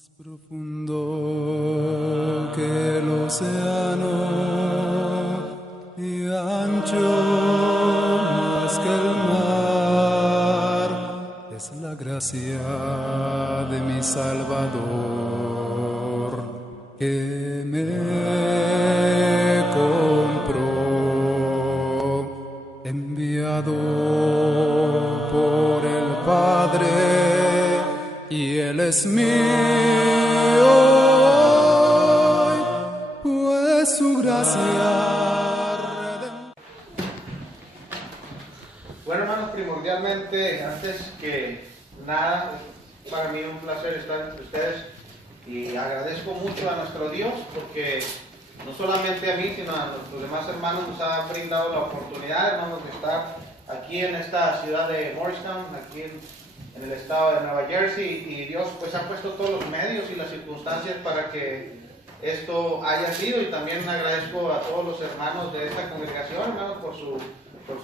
Profundo que el océano y ancho más que el mar es la gracia de mi Salvador que me compró, enviado por el Padre, y Él es mío, pues su gracia. Bueno, hermanos, primordialmente, antes que nada, para mí un placer estar entre ustedes y agradezco mucho a nuestro Dios porque no solamente a mí, sino a nuestros demás hermanos nos ha brindado la oportunidad, hermanos, de estar aquí en esta ciudad de Morristown, aquí en el estado de Nueva Jersey, y Dios pues ha puesto todos los medios y las circunstancias para que esto haya sido. Y también agradezco a todos los hermanos de esta congregación, hermanos, por su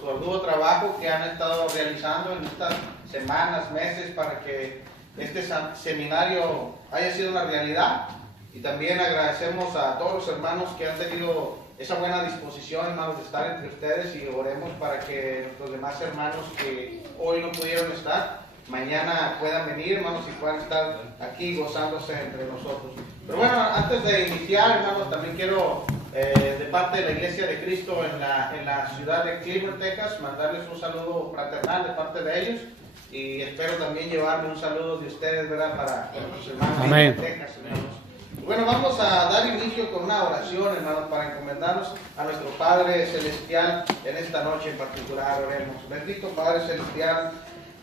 arduo trabajo que han estado realizando en estas semanas, meses, para que este seminario haya sido una realidad. Y también agradecemos a todos los hermanos que han tenido esa buena disposición, hermanos, de estar entre ustedes, y oremos para que nuestros demás hermanos que hoy no pudieron estar, mañana puedan venir, hermanos, y puedan estar aquí gozándose entre nosotros. Pero bueno, antes de iniciar, hermanos, también quiero, de parte de la Iglesia de Cristo en la ciudad de Cleveland, Texas, mandarles un saludo fraternal de parte de ellos, y espero también llevarme un saludo de ustedes, ¿verdad?, para nuestros hermanos de Texas, hermanos. Bueno, vamos a dar inicio con una oración, hermanos, para encomendarnos a nuestro Padre Celestial en esta noche en particular. Oremos. Bendito Padre Celestial,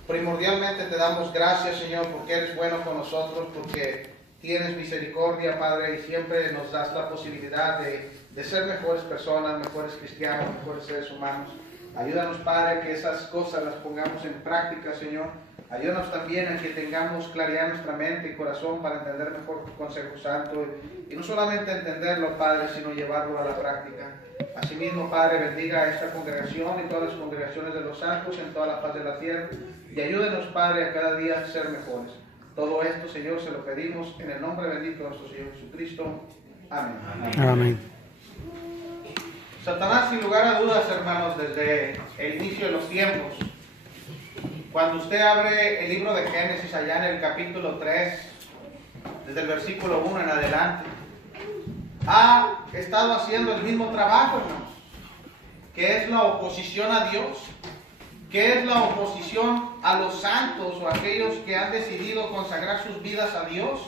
primordialmente te damos gracias, Señor, porque eres bueno con nosotros, porque tienes misericordia, Padre, y siempre nos das la posibilidad de ser mejores personas, mejores cristianos, mejores seres humanos. Ayúdanos, Padre, que esas cosas las pongamos en práctica, Señor. Ayúdanos también a que tengamos claridad en nuestra mente y corazón para entender mejor tu consejo santo, y no solamente entenderlo, Padre, sino llevarlo a la práctica. Asimismo, Padre, bendiga a esta congregación y todas las congregaciones de los santos en toda la faz de la tierra, y ayúdenos, Padre, a cada día ser mejores. Todo esto, Señor, se lo pedimos en el nombre bendito de nuestro Señor Jesucristo. Amén. Amén. Satanás, sin lugar a dudas, hermanos, desde el inicio de los tiempos, cuando usted abre el libro de Génesis allá en el capítulo 3, desde el versículo 1 en adelante, ha estado haciendo el mismo trabajo, hermanos, que es la oposición a Dios, que es la oposición a los santos o a aquellos que han decidido consagrar sus vidas a Dios.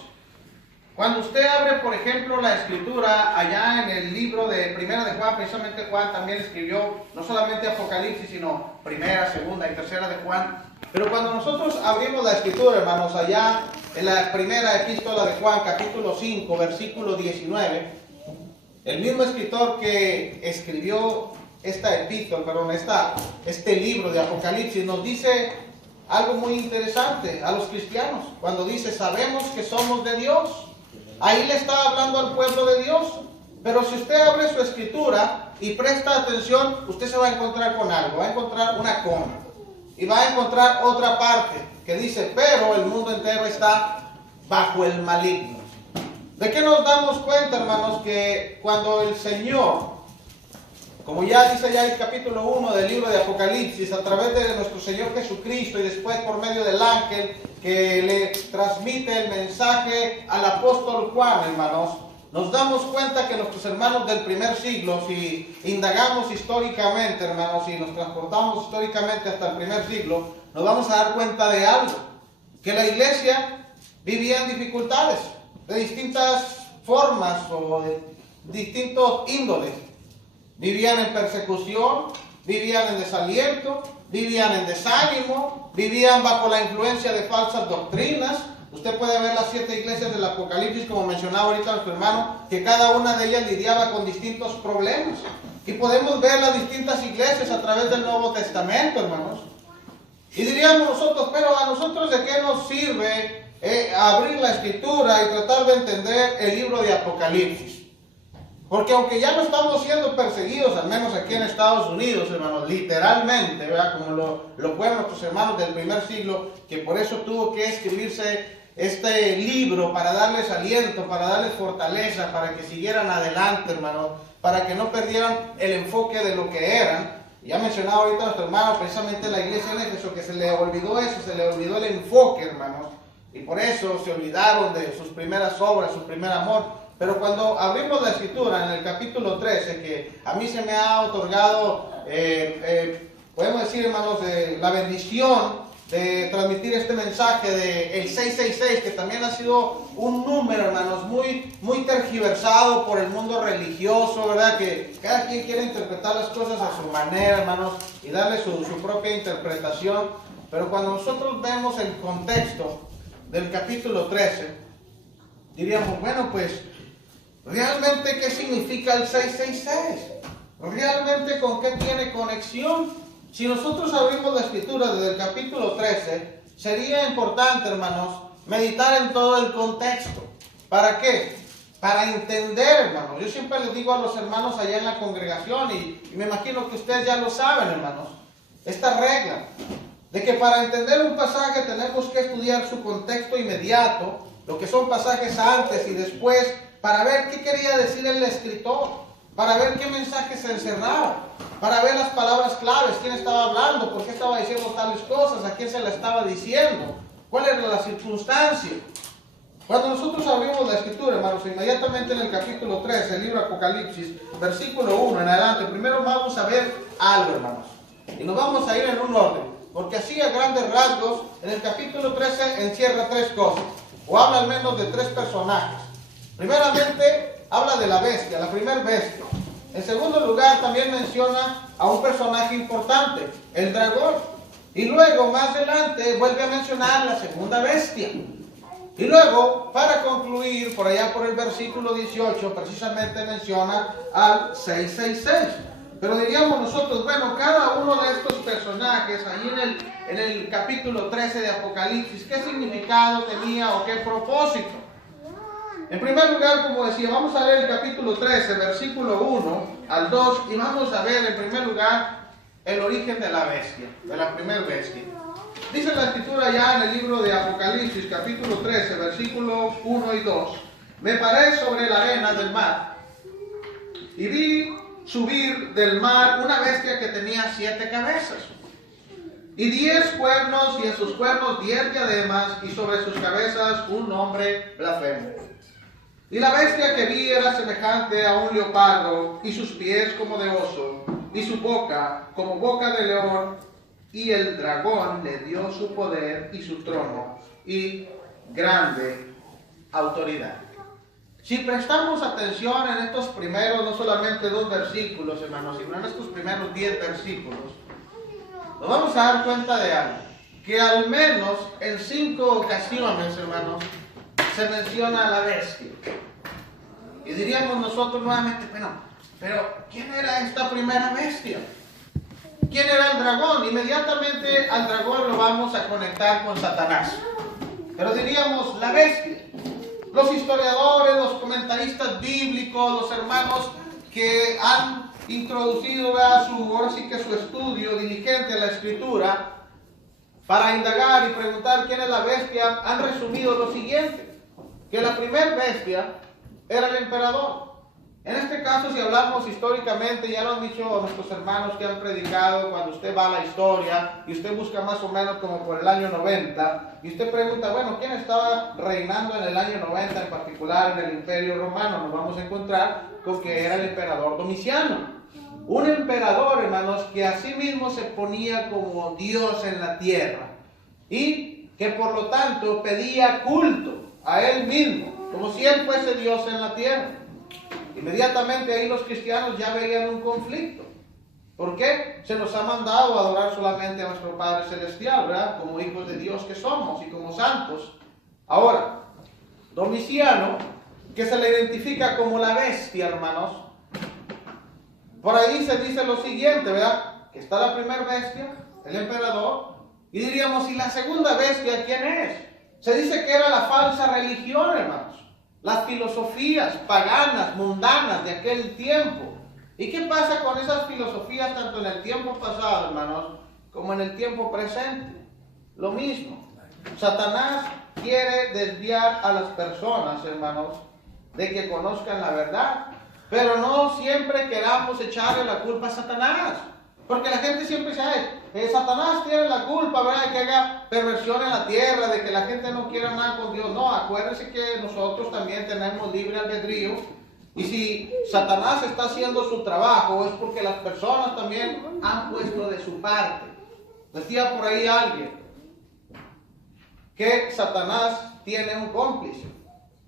Cuando usted abre, por ejemplo, la Escritura allá en el libro de Primera de Juan, precisamente Juan también escribió no solamente Apocalipsis, sino Primera, Segunda y Tercera de Juan. Pero cuando nosotros abrimos la Escritura, hermanos, allá en la primera epístola de Juan, capítulo 5, versículo 19, el mismo escritor que escribió este libro de Apocalipsis nos dice algo muy interesante a los cristianos, cuando dice: sabemos que somos de Dios. Ahí le está hablando al pueblo de Dios. Pero si usted abre su Escritura y presta atención, usted se va a encontrar con algo, va a encontrar una coma, y va a encontrar otra parte que dice: pero el mundo entero está bajo el maligno. ¿De qué nos damos cuenta, hermanos? Que cuando el Señor, como ya dice ya el capítulo 1 del libro de Apocalipsis, a través de nuestro Señor Jesucristo y después por medio del ángel que le transmite el mensaje al apóstol Juan, hermanos, nos damos cuenta que nuestros hermanos del primer siglo, si indagamos históricamente, hermanos, y nos transportamos históricamente hasta el primer siglo, nos vamos a dar cuenta de algo: que la iglesia vivía en dificultades de distintas formas o de distintos índoles. Vivían en persecución, vivían en desaliento, vivían en desánimo, vivían bajo la influencia de falsas doctrinas. Usted puede ver las 7 iglesias del Apocalipsis, como mencionaba ahorita nuestro hermano, que cada una de ellas lidiaba con distintos problemas. Y podemos ver las distintas iglesias a través del Nuevo Testamento, hermanos. Y diríamos nosotros: pero a nosotros, ¿de qué nos sirve abrir la Escritura y tratar de entender el libro de Apocalipsis? Porque aunque ya no estamos siendo perseguidos, al menos aquí en Estados Unidos, hermanos, literalmente, ¿verdad?, como lo fueron nuestros hermanos del primer siglo, que por eso tuvo que escribirse este libro para darles aliento, para darles fortaleza, para que siguieran adelante, hermanos, para que no perdieran el enfoque de lo que eran. Ya mencionaba ahorita nuestro hermano, precisamente la iglesia en Éfeso, que se le olvidó eso, se le olvidó el enfoque, hermanos, y por eso se olvidaron de sus primeras obras, su primer amor. Pero cuando abrimos la escritura en el capítulo 13, que a mí se me ha otorgado, podemos decir, hermanos, la bendición de transmitir este mensaje del 666, que también ha sido un número, hermanos, muy tergiversado por el mundo religioso, ¿verdad? Que cada quien quiere interpretar las cosas a su manera, hermanos, y darle su propia interpretación. Pero cuando nosotros vemos el contexto del capítulo 13, diríamos, bueno, pues, ¿realmente qué significa el 666? ¿Realmente con qué tiene conexión? Si nosotros abrimos la escritura desde el capítulo 13, sería importante, hermanos, meditar en todo el contexto. ¿Para qué? Para entender, hermanos. Yo siempre les digo a los hermanos allá en la congregación, y me imagino que ustedes ya lo saben, hermanos, esta regla, de que para entender un pasaje tenemos que estudiar su contexto inmediato, lo que son pasajes antes y después, para ver qué quería decir el escritor, para ver qué mensaje se encerraba, para ver las palabras claves, quién estaba hablando, por qué estaba diciendo tales cosas, a quién se la estaba diciendo, cuál era la circunstancia. Cuando nosotros abrimos la escritura, hermanos, inmediatamente en el capítulo 13, el libro Apocalipsis, versículo 1 en adelante, primero vamos a ver algo, hermanos, y nos vamos a ir en un orden, porque así a grandes rasgos, en el capítulo 13 encierra tres cosas, o habla al menos de tres personajes. Primeramente, habla de la bestia, la primer bestia. En segundo lugar, también menciona a un personaje importante, el dragón. Y luego, más adelante, vuelve a mencionar la segunda bestia. Y luego, para concluir, por allá por el versículo 18, precisamente menciona al 666. Pero diríamos nosotros, bueno, cada uno de estos personajes, ahí en el capítulo 13 de Apocalipsis, ¿qué significado tenía o qué propósito? En primer lugar, como decía, vamos a ver el capítulo 13, versículo 1 al 2, y vamos a ver en primer lugar el origen de la bestia, de la primer bestia. Dice la escritura ya en el libro de Apocalipsis, capítulo 13, versículo 1 y 2, me paré sobre la arena del mar, y vi subir del mar una bestia que tenía 7 cabezas, y 10 cuernos, y en sus cuernos 10 diademas, y sobre sus cabezas un nombre blasfemo. Y la bestia que vi era semejante a un leopardo, y sus pies como de oso, y su boca como boca de león, y el dragón le dio su poder y su trono, y grande autoridad. Si prestamos atención en estos primeros, no solamente 2 versículos, hermanos, sino en estos primeros 10 versículos, nos vamos a dar cuenta de algo, que al menos en 5 ocasiones, hermanos, se menciona a la bestia. Y diríamos nosotros nuevamente, pero ¿quién era esta primera bestia? ¿Quién era el dragón? Inmediatamente al dragón lo vamos a conectar con Satanás. Pero diríamos la bestia. Los historiadores, los comentaristas bíblicos, los hermanos que han introducido ahora sí que su estudio diligente en la escritura para indagar y preguntar quién es la bestia, han resumido lo siguiente, que la primer bestia era el emperador. En este caso, si hablamos históricamente, ya lo han dicho nuestros hermanos que han predicado, cuando usted va a la historia y usted busca más o menos como por el año 90, y usted pregunta, bueno, ¿quién estaba reinando en el año 90 en particular en el Imperio Romano? Nos vamos a encontrar con que era el emperador Domiciano. Un emperador, hermanos, que a sí mismo se ponía como Dios en la tierra y que por lo tanto pedía culto a él mismo, como si él fuese Dios en la tierra. Inmediatamente ahí los cristianos ya veían un conflicto. ¿Por qué? Se nos ha mandado a adorar solamente a nuestro Padre Celestial, ¿verdad? Como hijos de Dios que somos y como santos. Ahora, Domiciano, que se le identifica como la bestia, hermanos, por ahí se dice lo siguiente, ¿verdad? Que está la primera bestia, el emperador, y diríamos, ¿y la segunda bestia quién es? Se dice que era la falsa religión, hermanos. Las filosofías paganas, mundanas de aquel tiempo. ¿Y qué pasa con esas filosofías tanto en el tiempo pasado, hermanos, como en el tiempo presente? Lo mismo. Satanás quiere desviar a las personas, hermanos, de que conozcan la verdad. Pero no siempre queramos echarle la culpa a Satanás. Porque la gente siempre dice, Satanás tiene la culpa, ¿verdad? Que haga perversión en la tierra, de que la gente no quiera nada con Dios. No, acuérdense que nosotros también tenemos libre albedrío. Y si Satanás está haciendo su trabajo, es porque las personas también han puesto de su parte. Decía por ahí alguien que Satanás tiene un cómplice.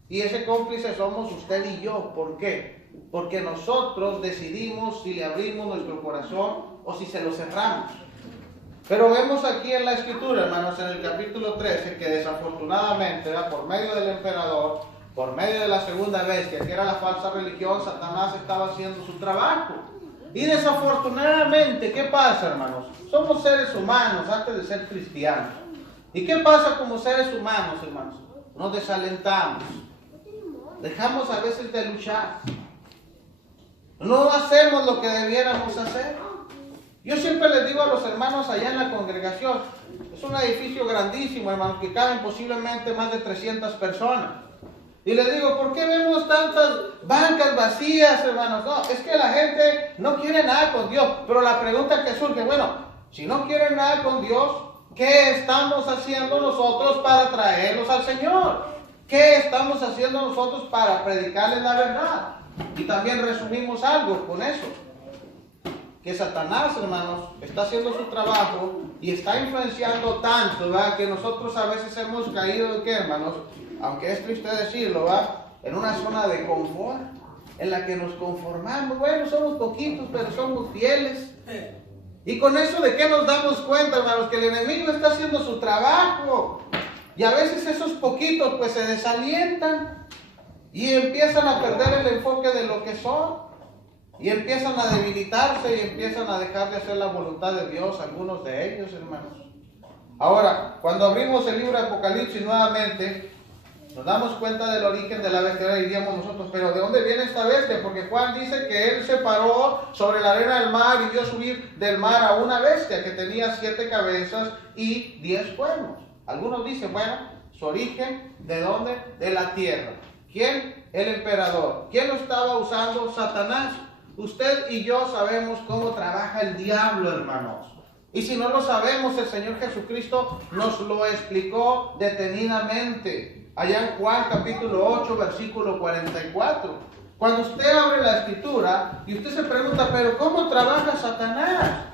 Y ese cómplice somos usted y yo. ¿Por qué? Porque nosotros decidimos si le abrimos nuestro corazón o si se lo cerramos. Pero vemos aquí en la escritura, hermanos, en el capítulo 13, que desafortunadamente, por medio del emperador, por medio de la segunda bestia, que era la falsa religión, Satanás estaba haciendo su trabajo. Y desafortunadamente, ¿qué pasa, hermanos? Somos seres humanos antes de ser cristianos. ¿Y qué pasa como seres humanos, hermanos? Nos desalentamos. Dejamos a veces de luchar. No hacemos lo que debiéramos hacer. Yo siempre les digo a los hermanos allá en la congregación, es un edificio grandísimo, hermanos, que caben posiblemente más de 300 personas. Y les digo, ¿por qué vemos tantas bancas vacías, hermanos? No, es que la gente no quiere nada con Dios. Pero la pregunta que surge, bueno, si no quieren nada con Dios, ¿qué estamos haciendo nosotros para traerlos al Señor? ¿Qué estamos haciendo nosotros para predicarles la verdad? Y también resumimos algo con eso. Que Satanás, hermanos, está haciendo su trabajo y está influenciando tanto, ¿verdad? Que nosotros a veces hemos caído en qué, hermanos, aunque es triste decirlo, ¿verdad? En una zona de confort, en la que nos conformamos. Bueno, somos poquitos, pero somos fieles. Y con eso, ¿de qué nos damos cuenta, hermanos? Que el enemigo está haciendo su trabajo. Y a veces esos poquitos pues se desalientan y empiezan a perder el enfoque de lo que son. Y empiezan a debilitarse y empiezan a dejar de hacer la voluntad de Dios, algunos de ellos, hermanos. Ahora, cuando abrimos el libro de Apocalipsis nuevamente, nos damos cuenta del origen de la bestia. Diríamos nosotros, pero ¿de dónde viene esta bestia? Porque Juan dice que él se paró sobre la arena del mar y vio subir del mar a una bestia que tenía 7 cabezas y 10 cuernos. Algunos dicen, bueno, su origen, ¿de dónde? De la tierra. ¿Quién? El emperador. ¿Quién lo estaba usando? Satanás. Usted y yo sabemos cómo trabaja el diablo, hermanos. Y si no lo sabemos, el Señor Jesucristo nos lo explicó detenidamente. Allá en Juan capítulo 8, versículo 44. Cuando usted abre la escritura y usted se pregunta, pero ¿cómo trabaja Satanás?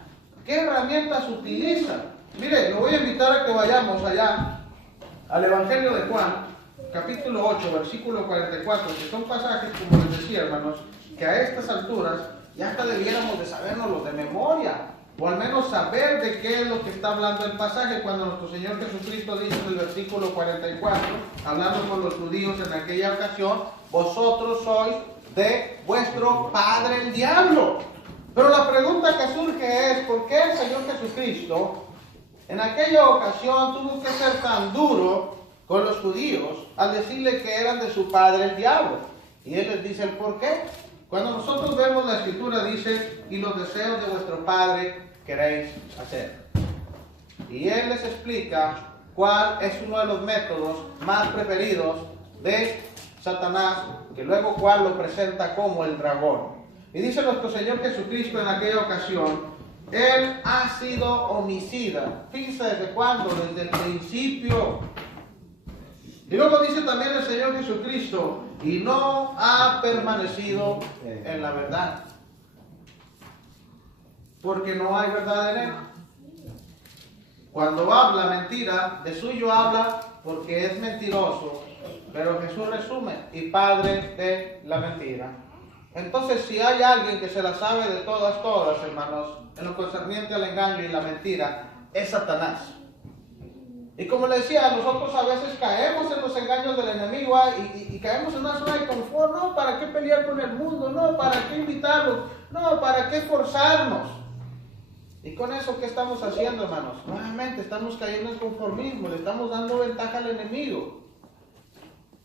¿Qué herramientas utiliza? Mire, lo voy a invitar a que vayamos allá al Evangelio de Juan, capítulo 8, versículo 44, que son pasajes, como les decía, hermanos, que a estas alturas ya hasta debiéramos de sabernos de memoria, o al menos saber de qué es lo que está hablando el pasaje, cuando nuestro Señor Jesucristo dice en el versículo 44, hablando con los judíos en aquella ocasión, vosotros sois de vuestro padre el diablo. Pero la pregunta que surge es, ¿por qué el Señor Jesucristo en aquella ocasión tuvo que ser tan duro con los judíos al decirle que eran de su padre el diablo? Y Él les dice el por qué. Cuando nosotros vemos la escritura dice, y los deseos de vuestro padre queréis hacer. Y Él les explica cuál es uno de los métodos más preferidos de Satanás, que luego cuál lo presenta como el dragón. Y dice nuestro Señor Jesucristo en aquella ocasión, Él ha sido homicida. Fíjense desde cuándo, desde el principio. Y luego dice también el Señor Jesucristo, y no ha permanecido en la verdad, porque no hay verdad en él. Cuando habla mentira, de suyo habla porque es mentiroso, pero Jesús resume, y padre de la mentira. Entonces, si hay alguien que se la sabe de todas, hermanos, en lo concerniente al engaño y la mentira, es Satanás. Y como le decía, nosotros a veces caemos en los engaños del enemigo y caemos en una zona de confort. No, ¿para qué pelear con el mundo? No, ¿para qué invitarlos? No, ¿para qué esforzarnos? Y con eso, ¿qué estamos haciendo, hermanos? Nuevamente estamos cayendo en conformismo, le estamos dando ventaja al enemigo.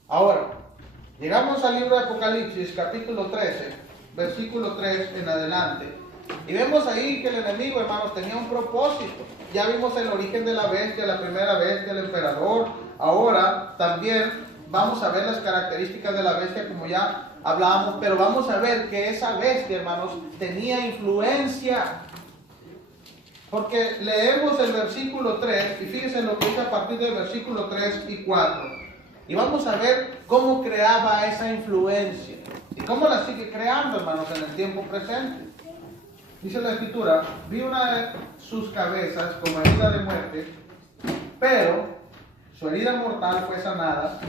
Ahora, llegamos al libro de Apocalipsis, capítulo 13, versículo 3 en adelante. Y vemos ahí que el enemigo, hermanos, tenía un propósito. Ya vimos el origen de la bestia, la primera bestia, el emperador. Ahora también vamos a ver las características de la bestia como ya hablábamos, pero vamos a ver que esa bestia, hermanos, tenía influencia. Porque leemos el versículo 3 y fíjense lo que dice a partir del versículo 3 y 4. Y vamos a ver cómo creaba esa influencia y cómo la sigue creando, hermanos, en el tiempo presente. Dice la Escritura, vi una de sus cabezas como herida de muerte, pero su herida mortal fue sanada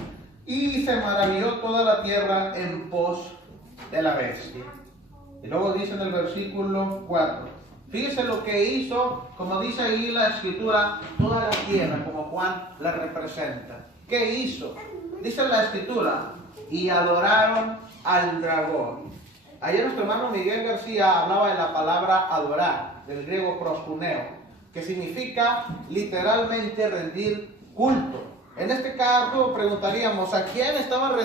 y se maravilló toda la tierra en pos de la bestia. Y luego dice en el versículo 4, fíjese lo que hizo, como dice ahí la Escritura, toda la tierra, como Juan la representa. ¿Qué hizo? Dice la Escritura, y adoraron al dragón. Ayer nuestro hermano Miguel García hablaba de la palabra adorar, del griego proskuneo, que significa literalmente rendir culto. En este caso preguntaríamos, ¿a quién estaba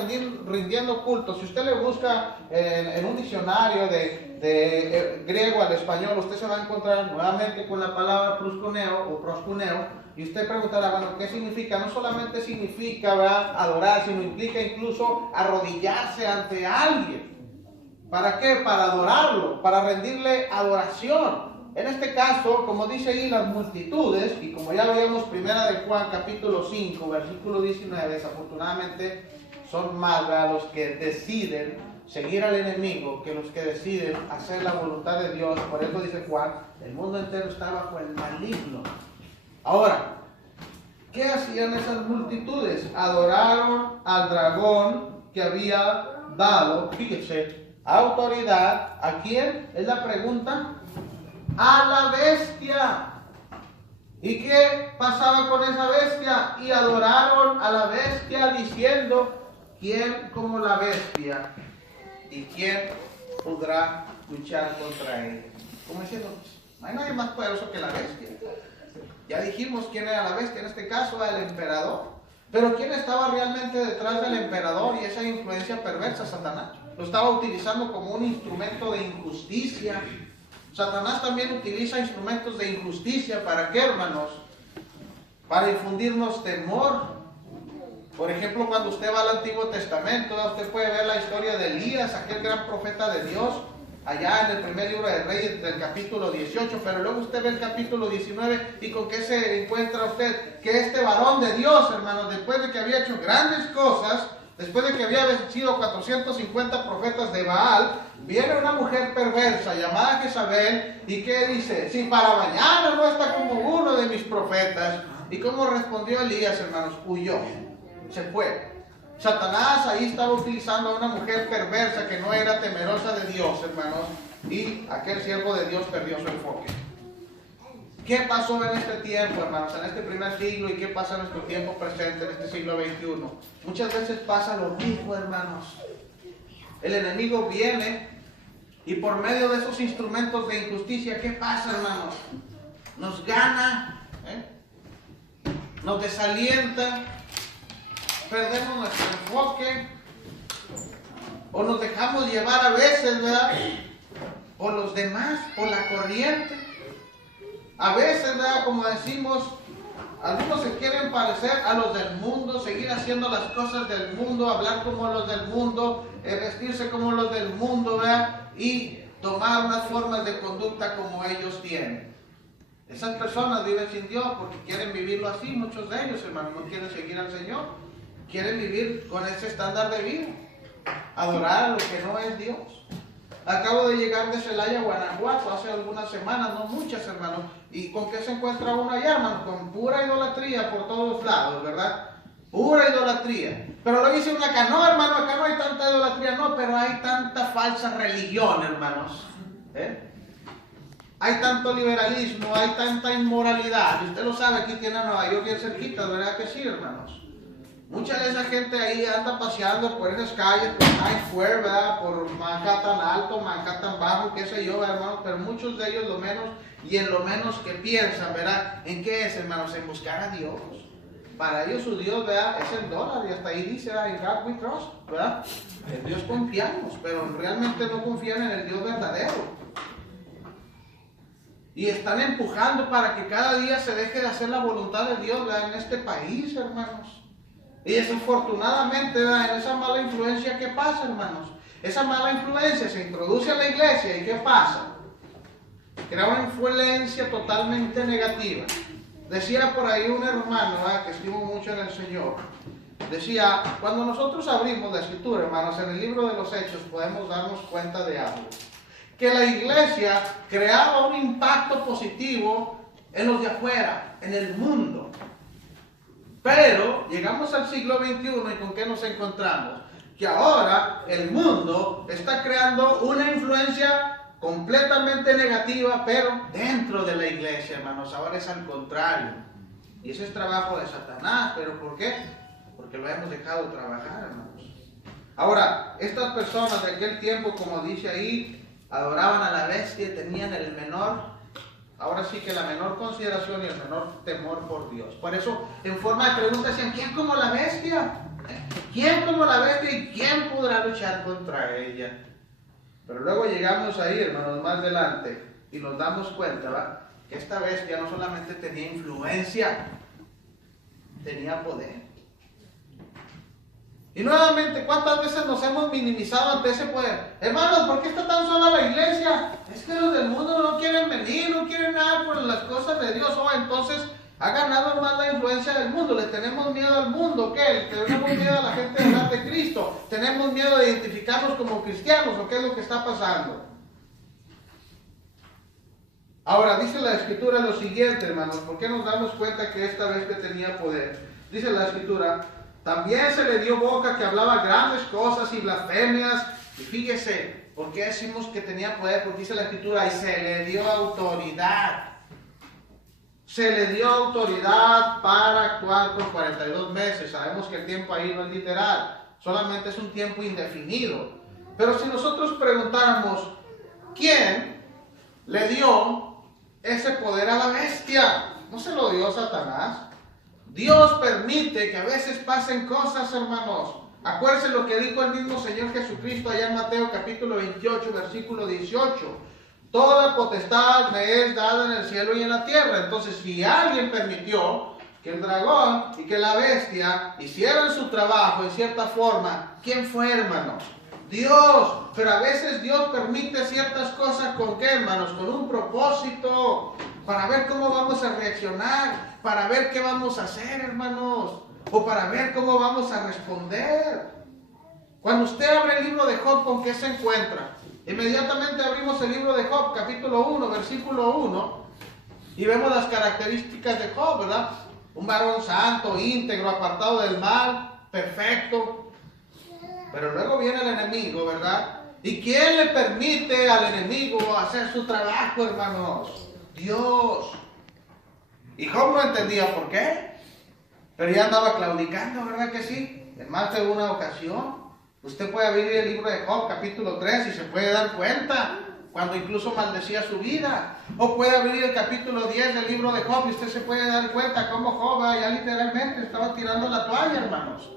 rindiendo culto? Si usted le busca en un diccionario de griego al español, usted se va a encontrar nuevamente con la palabra proskuneo o proskuneo, y usted preguntará, bueno, ¿qué significa? No solamente significa, ¿verdad?, adorar, sino implica incluso arrodillarse ante alguien. ¿Para qué? Para adorarlo, para rendirle adoración. En este caso, como dice ahí, las multitudes, y como ya veíamos primera de Juan capítulo 5, versículo 19, desafortunadamente son más, ¿verdad?, los que deciden seguir al enemigo que los que deciden hacer la voluntad de Dios. Por eso dice Juan, el mundo entero está bajo el maligno. Ahora, ¿qué hacían esas multitudes? Adoraron al dragón que había dado, fíjese, autoridad. ¿A quién? Es la pregunta. A la bestia. ¿Y qué pasaba con esa bestia? Y adoraron a la bestia diciendo, ¿quién como la bestia? ¿Y quién podrá luchar contra él? Como diciendo, no hay nadie más poderoso que la bestia. Ya dijimos quién era la bestia, en este caso el emperador. Pero ¿quién estaba realmente detrás del emperador y esa influencia perversa? Satanás. Lo estaba utilizando como un instrumento de injusticia. Satanás también utiliza instrumentos de injusticia. ¿Para qué, hermanos? Para infundirnos temor. Por ejemplo, cuando usted va al Antiguo Testamento, usted puede ver la historia de Elías, aquel gran profeta de Dios, allá en el primer libro de Reyes del capítulo 18, pero luego usted ve el capítulo 19 y con qué se encuentra usted, que este varón de Dios, hermanos, después de que había hecho grandes cosas, después de que había vencido 450 profetas de Baal, viene una mujer perversa llamada Jezabel, y ¿qué dice? Si para mañana no está como uno de mis profetas. ¿Y cómo respondió Elías, hermanos? Huyó, se fue. Satanás ahí estaba utilizando a una mujer perversa que no era temerosa de Dios, hermanos, y aquel siervo de Dios perdió su enfoque. ¿Qué pasó en este tiempo, hermanos, en este primer siglo, y qué pasa en nuestro tiempo presente, en este siglo XXI? Muchas veces pasa lo mismo, hermanos. El enemigo viene y por medio de esos instrumentos de injusticia, ¿qué pasa, hermanos? Nos gana, nos desalienta, perdemos nuestro enfoque, o nos dejamos llevar a veces, ¿verdad?, por los demás, por la corriente. A veces, ¿verdad?, como decimos, algunos se quieren parecer a los del mundo, seguir haciendo las cosas del mundo, hablar como los del mundo, vestirse como los del mundo, ¿verdad?, y tomar unas formas de conducta como ellos tienen. Esas personas viven sin Dios porque quieren vivirlo así. Muchos de ellos, hermanos, no quieren seguir al Señor, quieren vivir con ese estándar de vida, adorar a lo que no es Dios. Acabo de llegar de Celaya, Guanajuato, hace algunas semanas, no muchas, hermanos. ¿Y con qué se encuentra uno allá, hermanos? Con pura idolatría por todos lados, ¿verdad? Pura idolatría. Pero lo dice uno acá, no, hermano, acá no hay tanta idolatría, no, pero hay tanta falsa religión, hermanos. Hay tanto liberalismo, hay tanta inmoralidad. Y usted lo sabe, aquí tiene a Nueva York bien cerquita, ¿verdad que sí, hermanos? Mucha de esa gente ahí anda paseando por esas calles, por Times Square, ¿verdad?, por Manhattan Alto, Manhattan Bajo, qué sé yo, hermanos, pero muchos de ellos lo menos, y en lo menos que piensan, ¿verdad?, ¿en qué es, hermanos? En buscar a Dios. Para ellos su Dios, ¿verdad?, es el dólar, y hasta ahí dice, in God we trust, ¿verdad? En Dios confiamos, pero realmente no confían en el Dios verdadero. Y están empujando para que cada día se deje de hacer la voluntad de Dios, ¿verdad?, en este país, hermanos. Y desafortunadamente, ¿verdad?, en esa mala influencia, ¿qué pasa, hermanos? Esa mala influencia se introduce a la iglesia y ¿qué pasa? Crea una influencia totalmente negativa. Decía por ahí un hermano, ¿verdad?, que estimo mucho en el Señor. Decía, cuando nosotros abrimos la escritura, hermanos, en el libro de los Hechos podemos darnos cuenta de algo. Que la iglesia creaba un impacto positivo en los de afuera, en el mundo. Pero llegamos al siglo XXI y ¿con qué nos encontramos? Que ahora el mundo está creando una influencia completamente negativa, pero dentro de la iglesia, hermanos. Ahora es al contrario. Y ese es trabajo de Satanás. ¿Pero por qué? Porque lo hemos dejado trabajar, hermanos. Ahora, estas personas de aquel tiempo, como dice ahí, adoraban a la bestia y tenían el menor, ahora sí que la menor consideración y el menor temor por Dios. Por eso, en forma de pregunta, decían, ¿quién como la bestia? ¿Quién como la bestia y quién podrá luchar contra ella? Pero luego llegamos ahí, hermanos, más adelante, y nos damos cuenta, ¿va?, que esta bestia no solamente tenía influencia, tenía poder. Y nuevamente, ¿cuántas veces nos hemos minimizado ante ese poder? Hermanos, ¿por qué está tan sola la iglesia? Es que los del mundo no quieren venir, no quieren nada por las cosas de Dios. Oh, entonces ha ganado más la influencia del mundo. Le tenemos miedo al mundo, ¿qué? ¿Le tenemos miedo a la gente de hablar de Cristo? ¿Tenemos miedo de identificarnos como cristianos o qué es lo que está pasando? Ahora, dice la Escritura lo siguiente, hermanos. ¿Por qué nos damos cuenta que esta bestia tenía poder? Dice la Escritura, también se le dio boca que hablaba grandes cosas y blasfemias. Y fíjese, ¿por qué decimos que tenía poder? Porque dice la Escritura, y se le dio autoridad. Se le dio autoridad para actuar por 42 meses. Sabemos que el tiempo ahí no es literal, solamente es un tiempo indefinido. Pero si nosotros preguntáramos, ¿quién le dio ese poder a la bestia? ¿No se lo dio Satanás? Dios permite que a veces pasen cosas, hermanos. Acuérdense lo que dijo el mismo Señor Jesucristo allá en Mateo capítulo 28, versículo 18. Toda potestad me es dada en el cielo y en la tierra. Entonces, si alguien permitió que el dragón y que la bestia hicieran su trabajo en cierta forma, ¿quién fue, hermanos? Dios. Pero a veces Dios permite ciertas cosas, ¿con qué, hermanos? Con un propósito, para ver cómo vamos a reaccionar, para ver qué vamos a hacer, hermanos, o para ver cómo vamos a responder. Cuando usted abre el libro de Job, ¿con qué se encuentra? Inmediatamente abrimos el libro de Job, capítulo 1, versículo 1, y vemos las características de Job, ¿verdad? Un varón santo, íntegro, apartado del mal, perfecto. Pero luego viene el enemigo, ¿verdad? ¿Y quién le permite al enemigo hacer su trabajo, hermanos? Dios. Y Job no entendía por qué, pero ya andaba claudicando, ¿verdad que sí? En más de una ocasión. Usted puede abrir el libro de Job, capítulo 3, y se puede dar cuenta cuando incluso maldecía su vida. O puede abrir el capítulo 10 del libro de Job y usted se puede dar cuenta cómo Job ya literalmente estaba tirando la toalla, hermanos.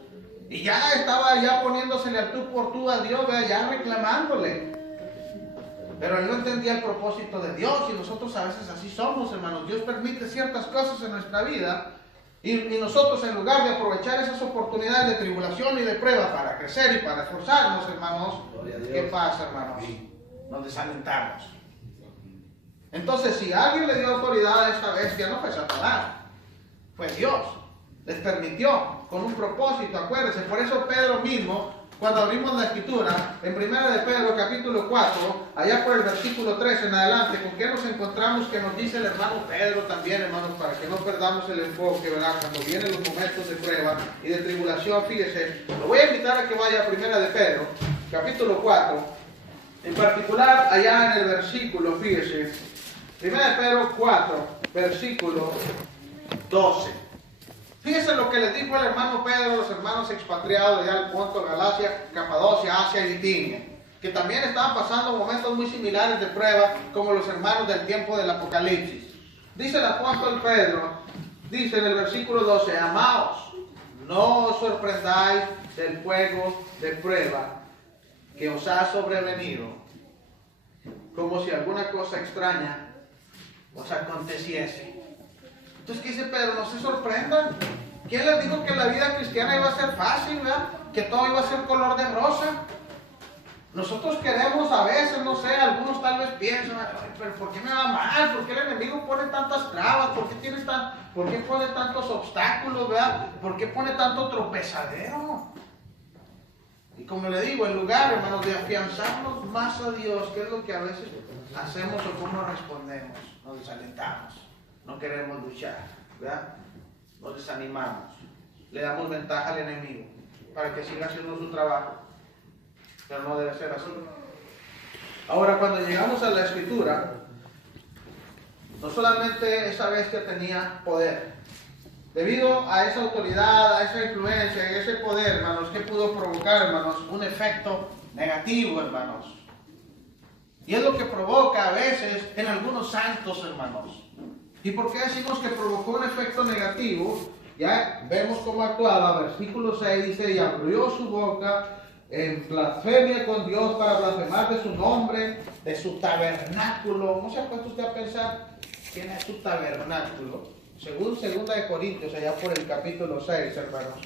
Y ya estaba ya poniéndosele al tú por tú a Dios, ya reclamándole. Pero él no entendía el propósito de Dios, y nosotros a veces así somos, hermanos. Dios permite ciertas cosas en nuestra vida, y nosotros, en lugar de aprovechar esas oportunidades de tribulación y de prueba para crecer y para esforzarnos, hermanos, ¿qué pasa, hermanos? Nos desalentamos. Entonces, si alguien le dio autoridad a esta bestia, no fue Satanás, fue Dios. Les permitió con un propósito, acuérdense. Por eso Pedro mismo, cuando abrimos la escritura, en 1 de Pedro capítulo 4, allá por el versículo 3 en adelante, ¿con qué nos encontramos? Que nos dice el hermano Pedro también, hermanos, para que no perdamos el enfoque, ¿verdad? Cuando vienen los momentos de prueba y de tribulación, fíjese, lo voy a invitar a que vaya a 1 de Pedro, capítulo 4, en particular allá en el versículo, fíjese, 1 de Pedro 4, versículo 12. Fíjense lo que les dijo el hermano Pedro a los hermanos expatriados de al Ponto, Galacia, Capadocia, Asia y Bitinia, que también estaban pasando momentos muy similares de prueba como los hermanos del tiempo del Apocalipsis. Dice el apóstol Pedro, dice en el versículo 12, amaos, no os sorprendáis del fuego de prueba que os ha sobrevenido, como si alguna cosa extraña os aconteciese. Entonces, ¿qué dice Pedro? No se sorprendan. ¿Quién les dijo que la vida cristiana iba a ser fácil, ¿verdad? Que todo iba a ser color de rosa. Nosotros queremos a veces, no sé, algunos tal vez piensan, pero ¿por qué me va mal? ¿Por qué el enemigo pone tantas trabas? ¿Por qué pone tantos obstáculos, ¿verdad? ¿Por qué pone tanto tropezadero? Y como le digo, en lugar, hermanos, de afianzarnos más a Dios, ¿qué es lo que a veces hacemos o cómo respondemos? Nos desalentamos, no queremos luchar, ¿verdad? Nos desanimamos, le damos ventaja al enemigo para que siga haciendo su trabajo, pero no debe ser así. Ahora, cuando llegamos a la Escritura, no solamente esa bestia tenía poder, debido a esa autoridad, a esa influencia, a ese poder, hermanos, ¿qué pudo provocar, hermanos? Un efecto negativo, hermanos. Y es lo que provoca a veces en algunos santos, hermanos. ¿Y por qué decimos que provocó un efecto negativo? Ya vemos cómo actuaba. Versículo 6 dice, y abrió su boca en blasfemia con Dios para blasfemar de su nombre, de su tabernáculo. ¿No se ha puesto usted a pensar quién es su tabernáculo? Según 2 de Corintios, allá por el capítulo 6, hermanos.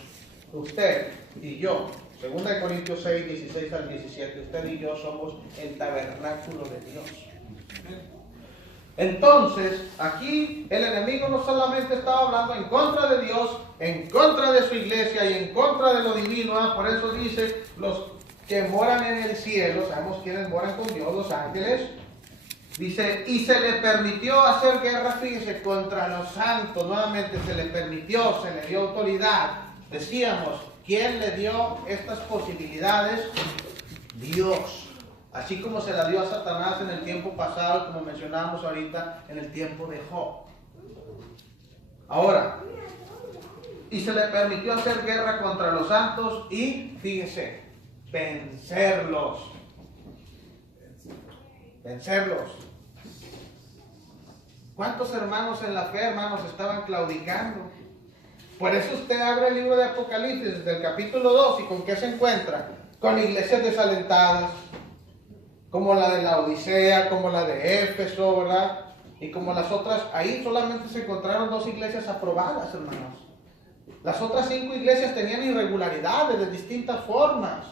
Usted y yo, 2 de Corintios 6, 16 al 17, usted y yo somos el tabernáculo de Dios. Entonces, aquí el enemigo no solamente estaba hablando en contra de Dios, en contra de su iglesia y en contra de lo divino, ¿eh? Por eso dice, los que moran en el cielo, sabemos quiénes moran con Dios, los ángeles, dice, y se le permitió hacer guerra, fíjese, contra los santos, nuevamente se le permitió, se le dio autoridad. Decíamos, ¿quién le dio estas posibilidades? Dios. Así como se la dio a Satanás en el tiempo pasado, como mencionábamos ahorita, en el tiempo de Job. Ahora, y se le permitió hacer guerra contra los santos y, fíjese, vencerlos. Vencerlos. ¿Cuántos hermanos en la fe, hermanos, estaban claudicando? Por eso usted abre el libro de Apocalipsis desde el capítulo 2 y ¿con qué se encuentra? Con iglesias desalentadas, como la de la Odisea, como la de Éfeso, ¿verdad? Y como las otras, ahí solamente se encontraron 2 iglesias aprobadas, hermanos. Las otras 5 iglesias tenían irregularidades de distintas formas,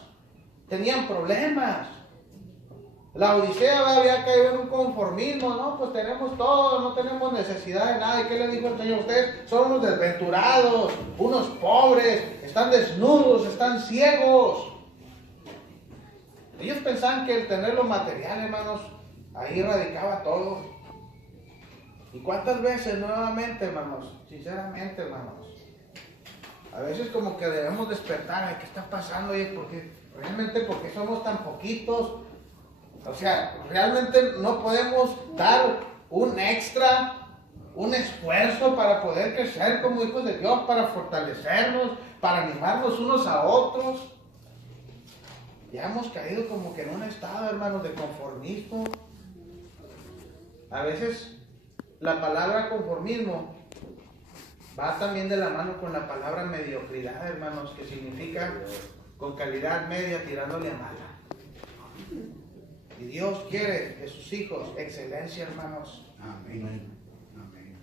tenían problemas. La Odisea había caído en un conformismo, ¿no? Pues tenemos todo, no tenemos necesidad de nada. ¿Y qué le dijo el Señor? Ustedes son unos desventurados, unos pobres, están desnudos, están ciegos. Ellos pensaban que el tener lo material, hermanos, ahí radicaba todo. ¿Y cuántas veces nuevamente, hermanos? Sinceramente, hermanos, a veces como que debemos despertar, ¿qué está pasando? Oye, realmente porque somos tan poquitos. O sea, realmente no podemos dar un extra, un esfuerzo para poder crecer como hijos de Dios, para fortalecernos, para animarnos unos a otros. Ya hemos caído como que en un estado, hermanos, de conformismo. A veces la palabra conformismo va también de la mano con la palabra mediocridad, hermanos, que significa con calidad media tirándole a mala. Y Dios quiere de sus hijos excelencia, hermanos. Amén. Amén.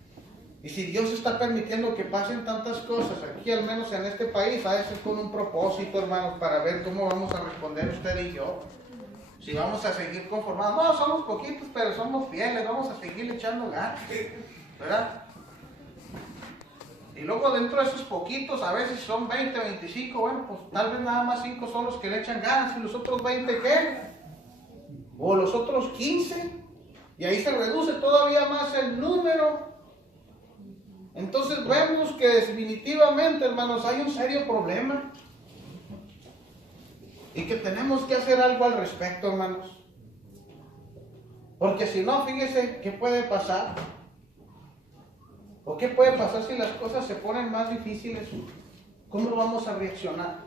Y si Dios está permitiendo que pasen tantas cosas aquí, al menos en este país, a veces con un propósito, hermanos, para ver cómo vamos a responder usted y yo. Si vamos a seguir conformados. No, somos poquitos, pero somos fieles. Vamos a seguir echando ganas, ¿verdad? Y luego dentro de esos poquitos, a veces son 20, 25, bueno, pues tal vez nada más 5 son los que le echan ganas. ¿Y los otros 20 qué? O los otros 15, y ahí se reduce todavía más el número. Entonces vemos que definitivamente, hermanos, hay un serio problema y que tenemos que hacer algo al respecto, hermanos, porque si no, fíjese qué puede pasar, o qué puede pasar si las cosas se ponen más difíciles. ¿Cómo vamos a reaccionar?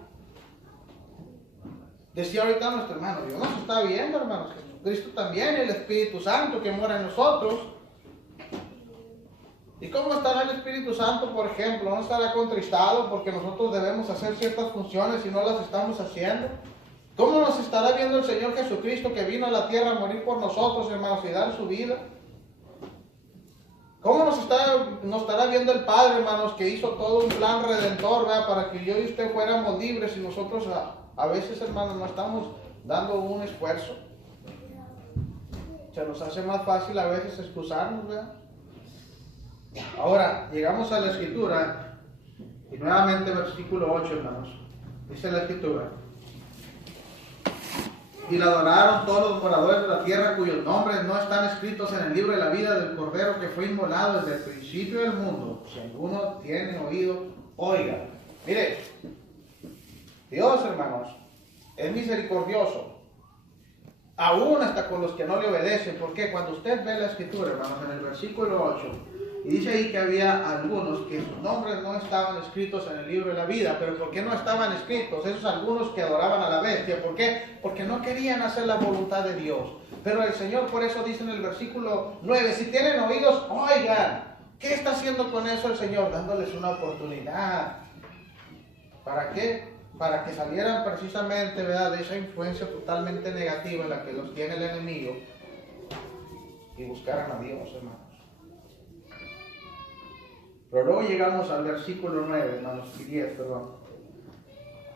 Decía ahorita nuestro hermano, Dios nos está viendo, hermanos, Jesucristo también, el Espíritu Santo que mora en nosotros. ¿Y cómo estará el Espíritu Santo, por ejemplo? ¿No estará contristado porque nosotros debemos hacer ciertas funciones y no las estamos haciendo? ¿Cómo nos estará viendo el Señor Jesucristo que vino a la tierra a morir por nosotros, hermanos, y dar su vida? ¿Cómo nos estará viendo el Padre, hermanos, que hizo todo un plan redentor, ¿verdad? Para que yo y usted fuéramos libres y nosotros a veces, hermanos, no estamos dando un esfuerzo? Se nos hace más fácil a veces excusarnos, ¿verdad? Ahora, llegamos a la Escritura y nuevamente versículo 8, hermanos. Dice la Escritura: y la adoraron todos los moradores de la tierra cuyos nombres no están escritos en el libro de la vida del Cordero que fue inmolado desde el principio del mundo. Si alguno tiene oído, oiga. Mire, Dios, hermanos, es misericordioso, aún hasta con los que no le obedecen. Porque cuando usted ve la Escritura, hermanos, en el versículo 8, y dice ahí que había algunos que sus nombres no estaban escritos en el libro de la vida. ¿Pero por qué no estaban escritos? Esos algunos que adoraban a la bestia. ¿Por qué? Porque no querían hacer la voluntad de Dios. Pero el Señor por eso dice en el versículo 9, si tienen oídos, oigan. ¿Qué está haciendo con eso el Señor? Dándoles una oportunidad. ¿Para qué? Para que salieran precisamente, ¿verdad?, de esa influencia totalmente negativa en la que los tiene el enemigo y buscaran a Dios, hermanos. Pero luego llegamos al versículo 9, hermanos, y 10, perdón.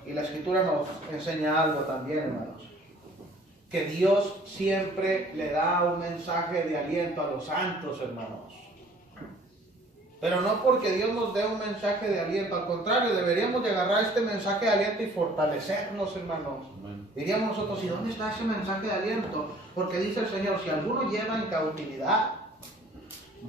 Y la Escritura nos enseña algo también, hermanos. Que Dios siempre le da un mensaje de aliento a los santos, hermanos. Pero no porque Dios nos dé un mensaje de aliento. Al contrario, deberíamos de agarrar este mensaje de aliento y fortalecernos, hermanos. Diríamos nosotros, ¿y dónde está ese mensaje de aliento? Porque dice el Señor, si alguno lleva en cautividad,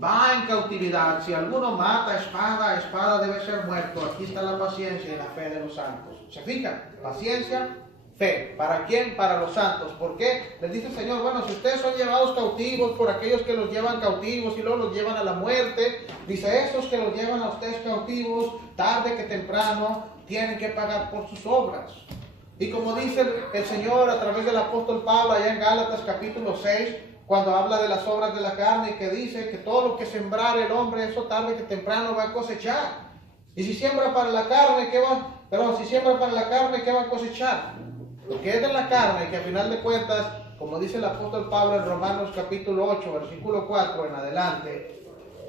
va en cautividad. Si alguno mata, espada, espada debe ser muerto. Aquí está la paciencia y la fe de los santos. ¿Se fijan? Paciencia, fe. ¿Para quién? Para los santos. ¿Por qué? Les dice el Señor, bueno, si ustedes son llevados cautivos por aquellos que los llevan cautivos y luego los llevan a la muerte, dice, esos que los llevan a ustedes cautivos, tarde que temprano, tienen que pagar por sus obras. Y como dice el Señor a través del apóstol Pablo allá en Gálatas capítulo 6, cuando habla de las obras de la carne, y que dice que todo lo que sembrar el hombre, eso tarde que temprano va a cosechar. Y si siembra para la carne, ¿qué va? Perdón, si siembra para la carne, ¿qué va a cosechar? Lo que es de la carne, que a final de cuentas, como dice el apóstol Pablo en Romanos capítulo 8, versículo 4 en adelante,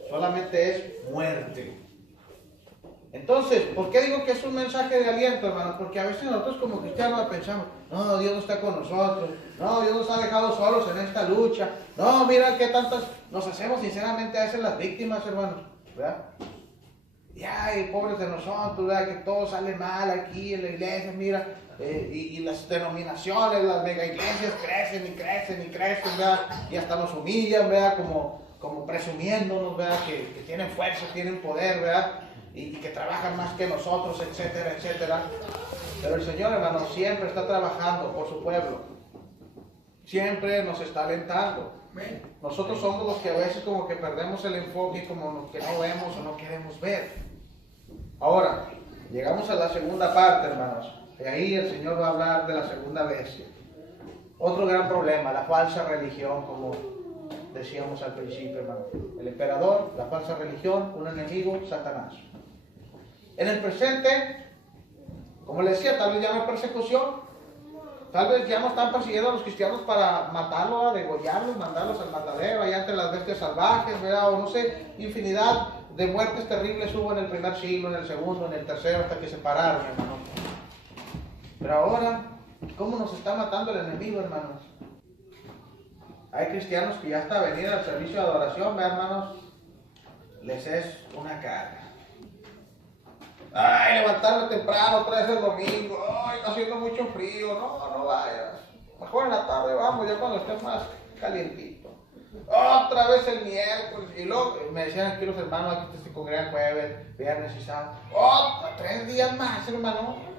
solamente es muerte. Entonces, ¿por qué digo que es un mensaje de aliento, hermanos? Porque a veces nosotros como cristianos pensamos, no, Dios no está con nosotros, no, Dios nos ha dejado solos en esta lucha, no, mira qué tantas, nos hacemos sinceramente a veces las víctimas, hermanos, ¿verdad? Y ay, pobres de nosotros, ¿verdad? Que todo sale mal aquí en la iglesia, mira, y las denominaciones, las mega iglesias crecen y crecen y crecen, ¿verdad? Y hasta nos humillan, ¿verdad? Como presumiéndonos, ¿verdad? Que tienen fuerza, tienen poder, ¿verdad? Y que trabajan más que nosotros, etcétera, etcétera. Pero el Señor, hermano, siempre está trabajando por su pueblo. Siempre nos está alentando. Nosotros somos los que a veces como que perdemos el enfoque, como los que no vemos o no queremos ver. Ahora, llegamos a la segunda parte, hermanos. Y ahí el Señor va a hablar de la segunda bestia. Otro gran problema, la falsa religión, como decíamos al principio, hermano. El emperador, la falsa religión, un enemigo, Satanás. En el presente, como les decía, tal vez ya no hay persecución, tal vez ya no están persiguiendo a los cristianos para matarlos, degollarlos, mandarlos al matadero, allá entre las bestias salvajes, ¿verdad? O no sé, infinidad de muertes terribles hubo en el primer siglo, en el segundo, en el tercero, hasta que se pararon, hermano. Pero ahora, ¿cómo nos está matando el enemigo, hermanos? Hay cristianos que ya hasta venir al servicio de adoración, ¿verdad, hermanos? Les es una carga. Ay, levantarme temprano, otra vez el domingo. Ay, está haciendo mucho frío. No vayas. Mejor en la tarde vamos, ya cuando esté más calientito. Otra vez el miércoles. Y luego me decían aquí los hermanos, aquí se congregan jueves, viernes y sábado. 3 días más, hermano.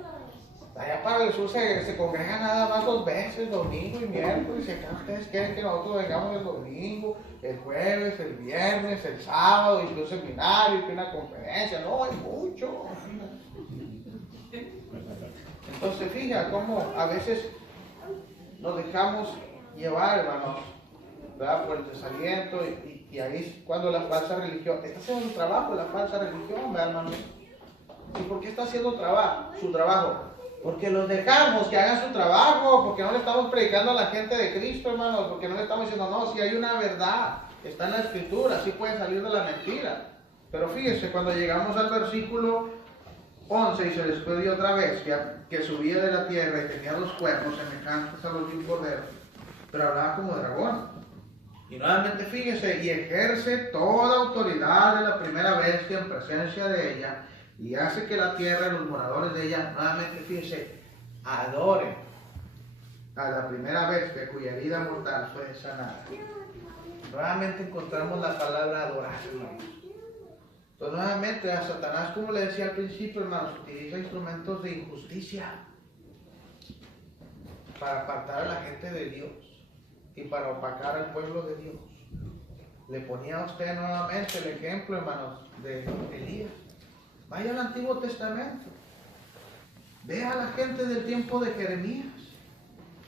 Allá para el sur se congregan nada más 2 veces, domingo y miércoles. Y acá ustedes quieren que nosotros vengamos el domingo, el jueves, el viernes, el sábado, y un seminario, y una conferencia. No, hay mucho. Entonces, fija cómo a veces nos dejamos llevar, hermanos, ¿verdad? Por el desaliento, y ahí es cuando la falsa religión está haciendo su trabajo, la falsa religión, ¿verdad, hermanos? ¿Y por qué está haciendo su trabajo? Porque los dejamos que hagan su trabajo, porque no le estamos predicando a la gente de Cristo, hermanos, porque no le estamos diciendo, no, si hay una verdad, está en la escritura, sí puede salir de la mentira. Pero fíjese, cuando llegamos al versículo 11 y se descubrió otra vez que subía de la tierra y tenía dos cuernos semejantes a los de un cordero, pero hablaba como dragón. Y nuevamente fíjese, y ejerce toda autoridad de la primera bestia en presencia de ella, y hace que la tierra y los moradores de ella, nuevamente fíjese, adoren a la primera bestia cuya herida mortal fue sanada. Nuevamente encontramos la palabra adorar, hermanos. Entonces nuevamente a Satanás, como le decía al principio, hermanos, utiliza instrumentos de injusticia para apartar a la gente de Dios y para opacar al pueblo de Dios. Le ponía a usted nuevamente el ejemplo, hermanos, de Elías. Vaya al Antiguo Testamento. Vea a la gente del tiempo de Jeremías.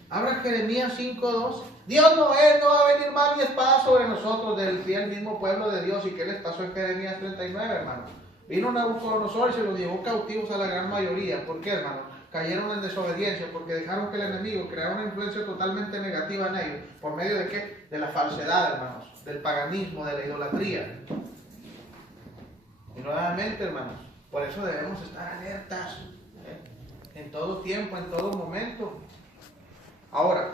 Abra Jeremías 5:12. Dios no va a venir mal ni espada sobre nosotros del fiel mismo pueblo de Dios. ¿Y qué les pasó en Jeremías 39, hermano? Vino Nabucodonosor y se los llevó cautivos a la gran mayoría. ¿Por qué, hermano? Cayeron en desobediencia porque dejaron que el enemigo creara una influencia totalmente negativa en ellos. ¿Por medio de qué? De la falsedad, hermanos. Del paganismo, de la idolatría. Y nuevamente, hermanos, por eso debemos estar alertas. En todo tiempo, en todo momento. Ahora,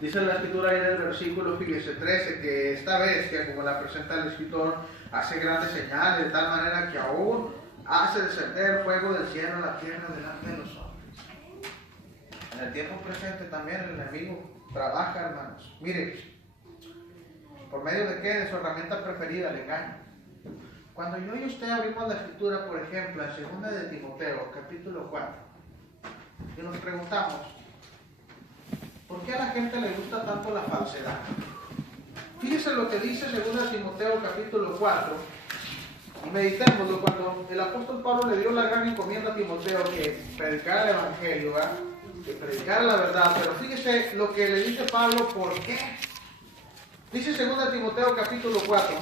dice la escritura ahí en el versículo, fíjese, 13, que esta bestia, como la presenta el escritor, hace grandes señales, de tal manera que aún hace descender fuego del cielo a la tierra delante de los hombres. En el tiempo presente también el enemigo trabaja, hermanos. Miren, ¿por medio de qué? De su herramienta preferida, el engaño. Cuando yo y usted abrimos la escritura, por ejemplo, en 2 de Timoteo, capítulo 4, y nos preguntamos, ¿por qué a la gente le gusta tanto la falsedad? Fíjese lo que dice 2 de Timoteo, capítulo 4, y meditémoslo. Cuando el apóstol Pablo le dio la gran encomienda a Timoteo que predicara el evangelio, ¿verdad? Que predicara la verdad, pero fíjese lo que le dice Pablo, ¿por qué? Dice 2 de Timoteo, capítulo 4,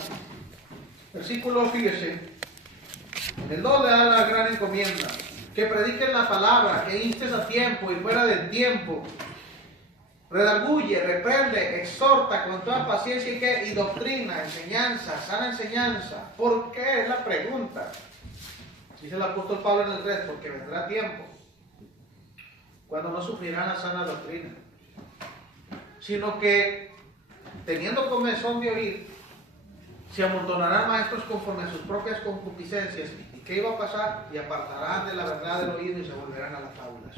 versículo, fíjese, en el 2 le da la gran encomienda, que prediquen la palabra, que instes a tiempo y fuera del tiempo, redarguye, reprende, exhorta con toda paciencia y doctrina, enseñanza, sana enseñanza. ¿Por qué? Es la pregunta. Dice el apóstol Pablo en el 3, porque vendrá tiempo cuando no sufrirán la sana doctrina, sino que teniendo comezón de oír, se amontonarán maestros conforme a sus propias concupiscencias. ¿Y qué iba a pasar? Y apartarán de la verdad del oído y se volverán a las fábulas.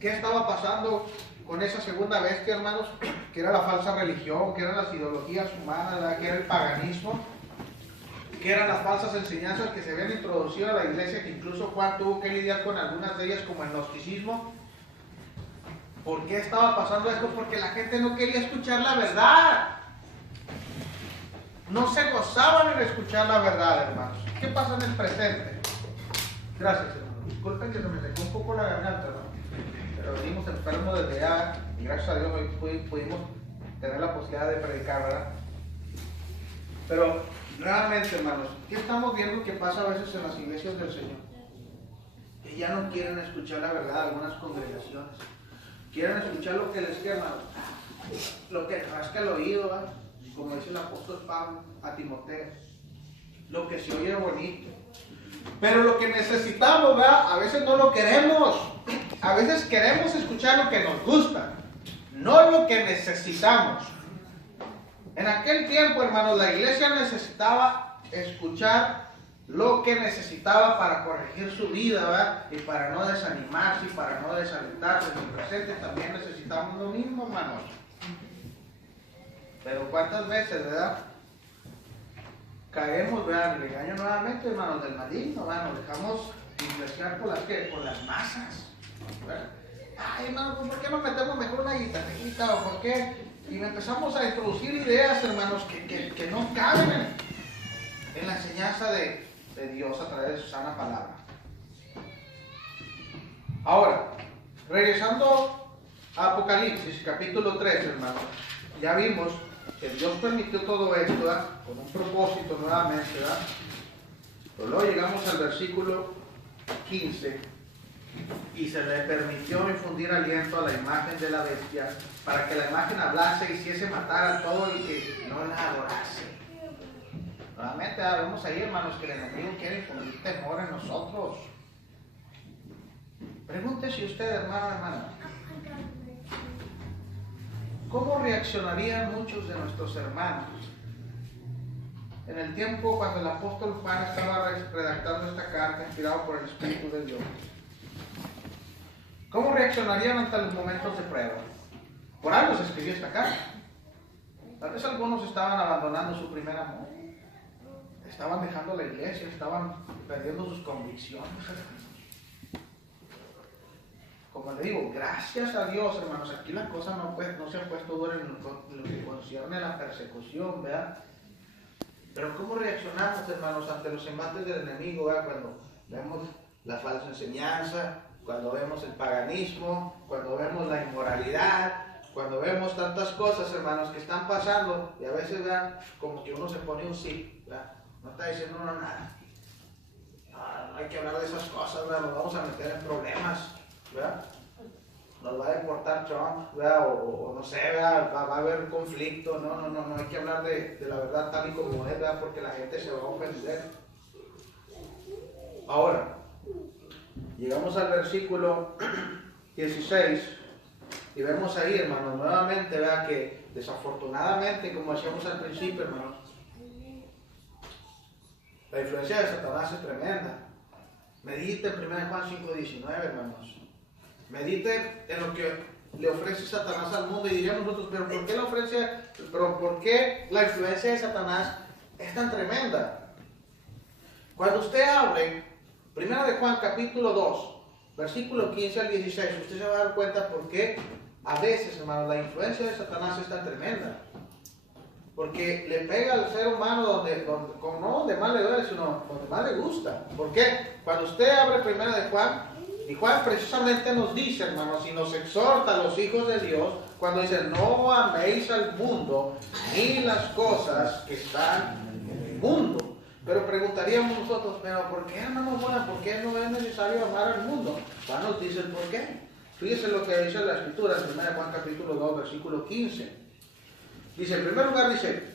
¿Qué estaba pasando con esa segunda bestia, hermanos? Que era la falsa religión, que eran las ideologías humanas, ¿verdad? Que era el paganismo, que eran las falsas enseñanzas que se habían introducido a la iglesia, que incluso Juan tuvo que lidiar con algunas de ellas, como el gnosticismo. ¿Por qué estaba pasando esto? Porque la gente no quería escuchar la verdad. No se gozaban en escuchar la verdad, hermanos. ¿Qué pasa en el presente? Gracias, hermanos. Disculpen que se me secó un poco la garganta, ¿no? Pero venimos enfermos desde ya, y gracias a Dios hoy pudimos tener la posibilidad de predicar, ¿verdad? Pero realmente, hermanos, ¿qué estamos viendo que pasa a veces en las iglesias del Señor? Que ya no quieren escuchar la verdad, algunas congregaciones. Quieren escuchar lo que les quema, lo que rasca el oído, ¿verdad? Como dice el apóstol Pablo a Timoteo, lo que se oye bonito. Pero lo que necesitamos, ¿verdad? A veces no lo queremos. A veces queremos escuchar lo que nos gusta, no lo que necesitamos. En aquel tiempo, hermanos, la iglesia necesitaba escuchar lo que necesitaba para corregir su vida, ¿verdad? Y para no desanimarse y para no desalentarse. En el presente también necesitamos lo mismo, hermanos. Pero cuántas veces, ¿verdad? Caemos, ¿verdad? En el engaño nuevamente, hermanos, del maligno, ¿verdad? Nos dejamos influenciar por las, ¿qué? Por las masas, ¿verdad? Ay, hermano, ¿por qué no metemos mejor una guitarrita? ¿O por qué? Y empezamos a introducir ideas, hermanos, que no caben en la enseñanza de Dios a través de su sana palabra. Ahora, regresando a Apocalipsis, capítulo 3, hermanos, ya vimos que Dios permitió todo esto, ¿verdad? Con un propósito nuevamente, ¿verdad? Pero luego llegamos al versículo 15 y se le permitió infundir aliento a la imagen de la bestia para que la imagen hablase, hiciese matar a todo el que no la adorase. Nuevamente vemos ahí, hermanos, que el enemigo quiere infundir temor en nosotros. Pregúntese usted, hermana, ¿cómo reaccionarían muchos de nuestros hermanos en el tiempo cuando el apóstol Juan estaba redactando esta carta inspirado por el Espíritu de Dios? ¿Cómo reaccionarían ante los momentos de prueba? Por algo se escribió esta carta. Tal vez algunos estaban abandonando su primer amor, estaban dejando la iglesia, estaban perdiendo sus convicciones. Como le digo, gracias a Dios, hermanos, aquí la cosa no se ha puesto dura en lo que concierne a la persecución, ¿verdad? Pero ¿cómo reaccionamos, hermanos, ante los embates del enemigo, ¿verdad? Cuando vemos la falsa enseñanza, cuando vemos el paganismo, cuando vemos la inmoralidad, cuando vemos tantas cosas, hermanos, que están pasando, y a veces, ¿verdad?, como que uno se pone un sí, ¿verdad? No está diciendo uno nada. No hay que hablar de esas cosas, ¿verdad? Nos vamos a meter en problemas, ¿verdad? Nos va a deportar Trump, ¿verdad? O no sé, ¿verdad? Va a haber conflicto. No hay que hablar de la verdad tal y como es, ¿verdad? Porque la gente se va a ofender. Ahora, llegamos al versículo 16 y vemos ahí, hermanos, nuevamente, ¿verdad?, que desafortunadamente, como decíamos al principio, hermanos, la influencia de Satanás es tremenda. Medite en 1 Juan 5:19, hermanos. Medite en lo que le ofrece Satanás al mundo y diríamos nosotros, pero ¿por qué la influencia de Satanás es tan tremenda? Cuando usted abre 1 Juan capítulo 2, versículo 15 al 16, usted se va a dar cuenta por qué a veces, hermanos, la influencia de Satanás es tan tremenda. Porque le pega al ser humano no donde más le duele, sino donde más le gusta. ¿Por qué? Cuando usted abre 1 Juan, y Juan precisamente nos dice, hermanos, y nos exhorta a los hijos de Dios, cuando dice, no améis al mundo, ni las cosas que están en el mundo. Pero preguntaríamos nosotros, pero ¿por qué, hermano Juan? ¿Por qué no es necesario amar al mundo? Juan nos dice el por qué. Fíjese lo que dice la Escritura en 1 Juan capítulo 2, versículo 15. Dice, en primer lugar dice,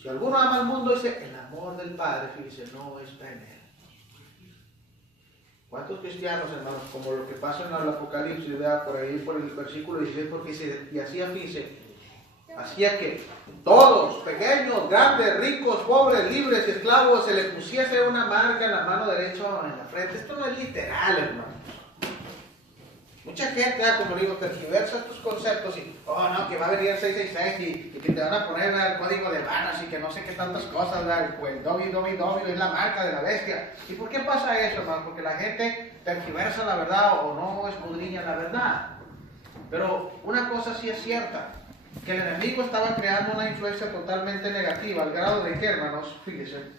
si alguno ama al mundo, dice, el amor del Padre, fíjese, no está en él. ¿Cuántos cristianos, hermanos, como lo que pasa en el Apocalipsis, vea por ahí, por el versículo 16, porque dice, y hacía, fíjese, hacía que todos, pequeños, grandes, ricos, pobres, libres, esclavos, se le pusiese una marca en la mano derecha o en la frente? Esto no es literal, hermano. Mucha gente, como digo, tergiversa estos conceptos y, no, que va a venir el 666 y que te van a poner el código de barras y que no sé qué tantas cosas, ¿verdad? El www es la marca de la bestia. ¿Y por qué pasa eso, hermano? Porque la gente tergiversa la verdad o no escudriña la verdad. Pero una cosa sí es cierta, que el enemigo estaba creando una influencia totalmente negativa, al grado de que, hermanos, fíjese,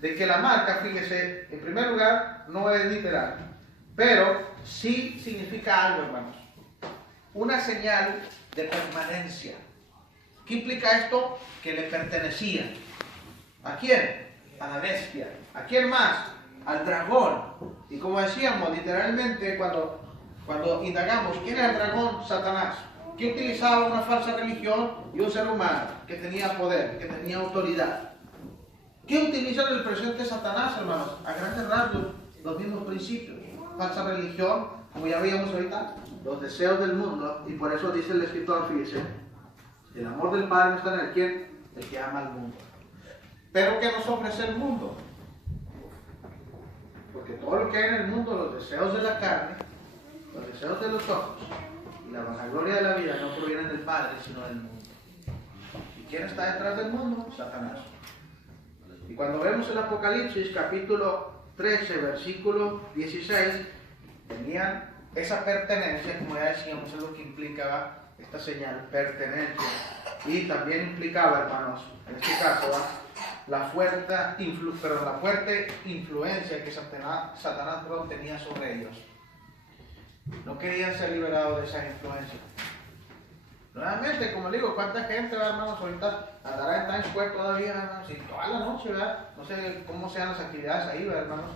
de que la marca, fíjese, en primer lugar, no es literal. Pero sí significa algo, hermanos. Una señal de permanencia. ¿Qué implica esto? Que le pertenecía. ¿A quién? A la bestia. ¿A quién más? Al dragón. Y como decíamos, literalmente, cuando indagamos, ¿quién era el dragón? Satanás. Que utilizaba una falsa religión y un ser humano que tenía poder, que tenía autoridad. ¿Qué utiliza en el presente Satanás, hermanos? A grandes rasgos, los mismos principios. Falsa religión, como ya veíamos ahorita, los deseos del mundo, y por eso dice el escritor, fíjese, el amor del Padre no está en el quien, el que ama al mundo. Pero ¿qué nos ofrece el mundo? Porque todo lo que hay en el mundo, los deseos de la carne, los deseos de los ojos y la vanagloria de la vida no provienen del Padre, sino del mundo. ¿Y quién está detrás del mundo? Satanás. Y cuando vemos el Apocalipsis, capítulo 13, versículo 16, tenían esa pertenencia, como ya decíamos, es lo que implicaba esta señal, pertenencia. Y también implicaba, hermanos, en este caso, la fuerte influencia que Satanás tenía sobre ellos. No querían ser liberados de esa influencia. Nuevamente, como digo, ¿cuánta gente, hermanos, ahorita andará en Times Square todavía, hermanos? Y toda la noche, ¿verdad? No sé cómo sean las actividades ahí, ¿verdad, hermanos?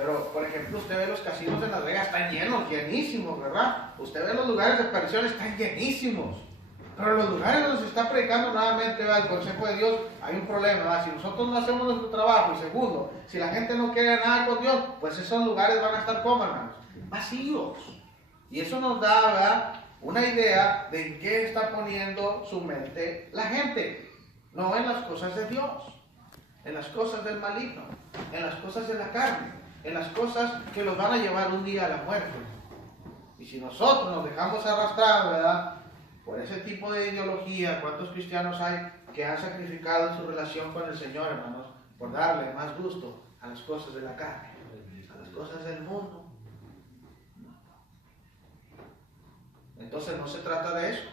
Pero, por ejemplo, usted ve los casinos de Las Vegas, están llenos, llenísimos, ¿verdad? Usted ve los lugares de perdición, están llenísimos. Pero los lugares donde se está predicando nuevamente, ¿verdad? El consejo de Dios, hay un problema, ¿verdad? Si nosotros no hacemos nuestro trabajo, y segundo, si la gente no quiere nada con Dios, pues esos lugares van a estar como, hermanos, vacíos. Y eso nos da, ¿verdad?, una idea de en qué está poniendo su mente la gente. No en las cosas de Dios, en las cosas del maligno, en las cosas de la carne, en las cosas que los van a llevar un día a la muerte. Y si nosotros nos dejamos arrastrar, ¿verdad?, por ese tipo de ideología, ¿cuántos cristianos hay que han sacrificado en su relación con el Señor, hermanos, por darle más gusto a las cosas de la carne, a las cosas del mundo? Entonces no se trata de eso.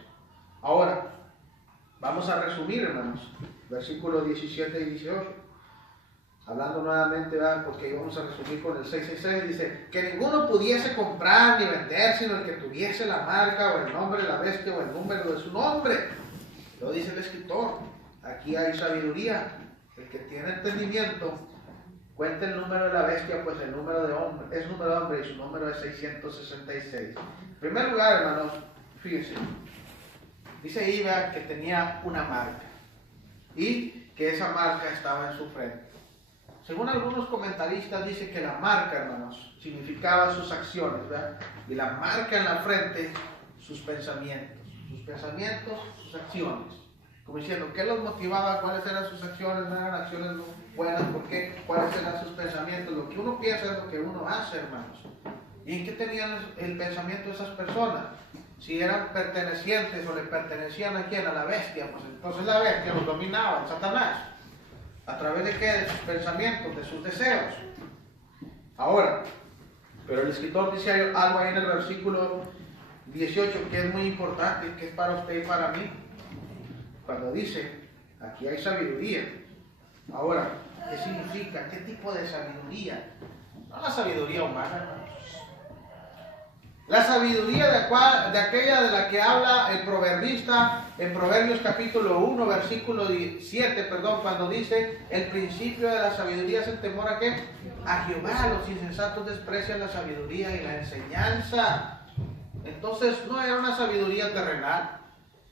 Ahora, vamos a resumir, hermanos, versículos 17 y 18. Hablando nuevamente, ¿verdad?, porque íbamos a resumir con el 666, dice, que ninguno pudiese comprar ni vender, sino el que tuviese la marca o el nombre de la bestia o el número de su nombre. Lo dice el escritor. Aquí hay sabiduría. El que tiene entendimiento, cuenta el número de la bestia, pues el número de hombre es número de hombre y su número es 666. En primer lugar, hermanos, fíjense, dice Iba que tenía una marca y que esa marca estaba en su frente. Según algunos comentaristas, dice que la marca, hermanos, significaba sus acciones, ¿verdad? Y la marca en la frente, sus pensamientos, sus acciones. Como diciendo, ¿qué los motivaba? ¿Cuáles eran sus acciones? ¿No eran acciones buenas? ¿Por qué? ¿Cuáles eran sus pensamientos? Lo que uno piensa es lo que uno hace, hermanos. ¿Y en qué tenían el pensamiento de esas personas? Si eran pertenecientes o le pertenecían a quién, a la bestia, pues entonces la bestia los dominaba, Satanás. ¿A través de qué? De sus pensamientos, de sus deseos. Ahora, pero el escritor dice algo ahí en el versículo 18 que es muy importante, que es para usted y para mí. Cuando dice, aquí hay sabiduría. Ahora, ¿qué significa? ¿Qué tipo de sabiduría? No la sabiduría humana, hermanos. La sabiduría de aquella de la que habla el proverbista en Proverbios capítulo 1, versículo 7, cuando dice, el principio de la sabiduría es el temor a ¿qué? A Jehová. Los insensatos desprecian la sabiduría y la enseñanza. Entonces no era una sabiduría terrenal,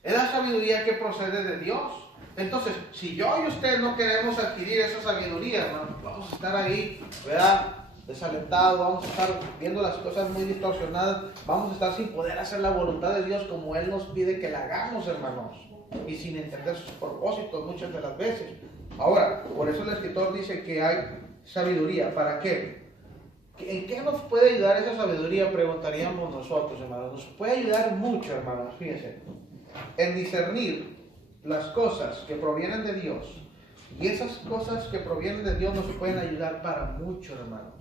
era sabiduría que procede de Dios. Entonces, si yo y usted no queremos adquirir esa sabiduría, ¿no?, vamos a estar ahí, ¿verdad?, desalentados, vamos a estar viendo las cosas muy distorsionadas, vamos a estar sin poder hacer la voluntad de Dios como Él nos pide que la hagamos, hermanos, y sin entender sus propósitos muchas de las veces. Ahora, por eso el escritor dice que hay sabiduría. ¿Para qué? ¿En qué nos puede ayudar esa sabiduría? Preguntaríamos nosotros, hermanos. Nos puede ayudar mucho, hermanos, fíjense, en discernir las cosas que provienen de Dios. Y esas cosas que provienen de Dios nos pueden ayudar para mucho, hermanos.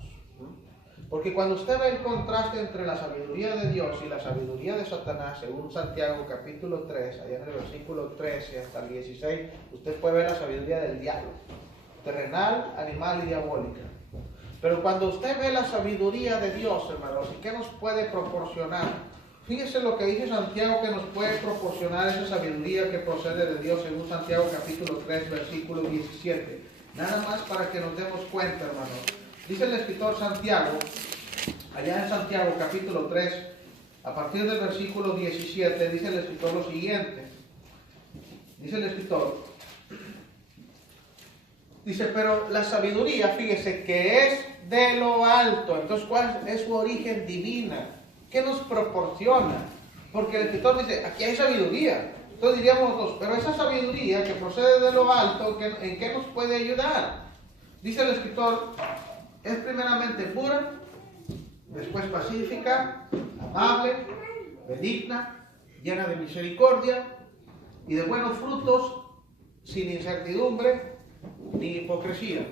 Porque cuando usted ve el contraste entre la sabiduría de Dios y la sabiduría de Satanás, según Santiago capítulo 3, allá en el versículo 13 hasta el 16, usted puede ver la sabiduría del diablo, terrenal, animal y diabólica. Pero cuando usted ve la sabiduría de Dios, hermanos, ¿y qué nos puede proporcionar? Fíjese lo que dice Santiago, que nos puede proporcionar esa sabiduría que procede de Dios, según Santiago capítulo 3, versículo 17. Nada más para que nos demos cuenta, hermanos. Dice el escritor Santiago, allá en Santiago capítulo 3, a partir del versículo 17, dice el escritor lo siguiente. Dice el escritor, dice, pero la sabiduría, fíjese, que es de lo alto. Entonces, ¿cuál es su origen divina? ¿Qué nos proporciona? Porque el escritor dice, aquí hay sabiduría. Entonces diríamos nosotros, pero esa sabiduría que procede de lo alto, ¿en qué nos puede ayudar? Dice el escritor, es primeramente pura, después pacífica, amable, benigna, llena de misericordia y de buenos frutos, sin incertidumbre ni hipocresía.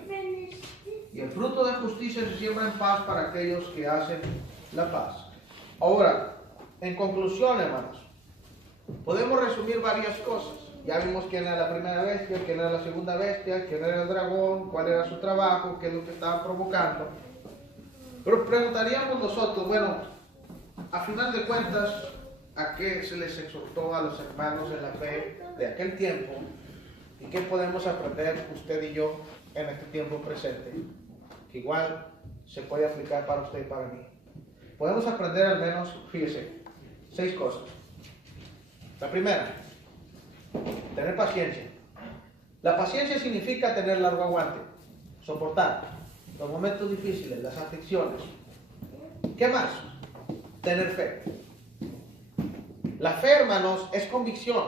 Y el fruto de justicia se siembra en paz para aquellos que hacen la paz. Ahora, en conclusión, hermanos, podemos resumir varias cosas. Ya vimos quién era la primera bestia, quién era la segunda bestia, quién era el dragón, cuál era su trabajo, qué es lo que estaban provocando. Pero preguntaríamos nosotros, bueno, a final de cuentas, ¿a qué se les exhortó a los hermanos en la fe de aquel tiempo? ¿Y qué podemos aprender usted y yo en este tiempo presente? Que igual se puede aplicar para usted y para mí. Podemos aprender al menos, fíjese, 6 cosas. La primera, tener paciencia. La paciencia significa tener largo aguante, soportar los momentos difíciles, las aflicciones. ¿Qué más? Tener fe. La fe, hermanos, es convicción,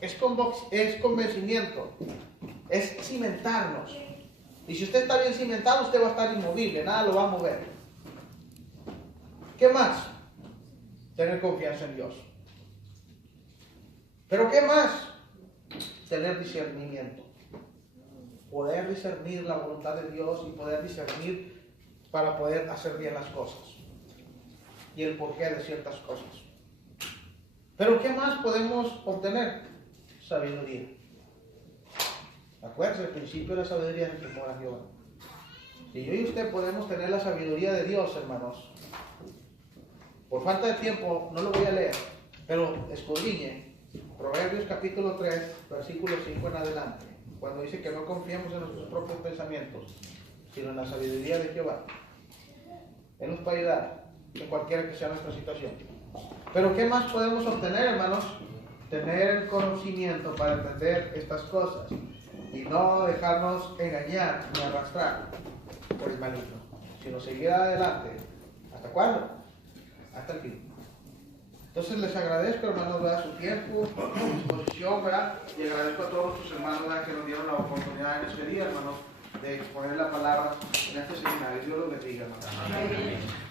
es convencimiento, es cimentarnos. Y si usted está bien cimentado, usted va a estar inmovible, nada lo va a mover. ¿Qué más? Tener confianza en Dios. ¿Pero qué más? Tener discernimiento. Poder discernir la voluntad de Dios y poder discernir para poder hacer bien las cosas. Y el porqué de ciertas cosas. ¿Pero qué más podemos obtener? Sabiduría. Acuérdense, el principio de la sabiduría es el temor a Jehová. Si yo y usted podemos tener la sabiduría de Dios, hermanos, por falta de tiempo no lo voy a leer, pero escudriñe Proverbios capítulo 3, versículo 5 en adelante, cuando dice que no confiemos en nuestros propios pensamientos, sino en la sabiduría de Jehová. Él nos puede ayudar en cualquiera que sea nuestra situación. Pero ¿qué más podemos obtener, hermanos? Tener el conocimiento para entender estas cosas y no dejarnos engañar ni arrastrar por el maligno, sino seguir adelante. ¿Hasta cuándo? Hasta el fin. Entonces les agradezco, hermanos, ¿verdad? Su tiempo, su disposición, ¿verdad? Y agradezco a todos sus hermanos, ¿verdad?, que nos dieron la oportunidad en este día, hermanos, de exponer la palabra en este seminario. Dios los bendiga, hermanos. Amén.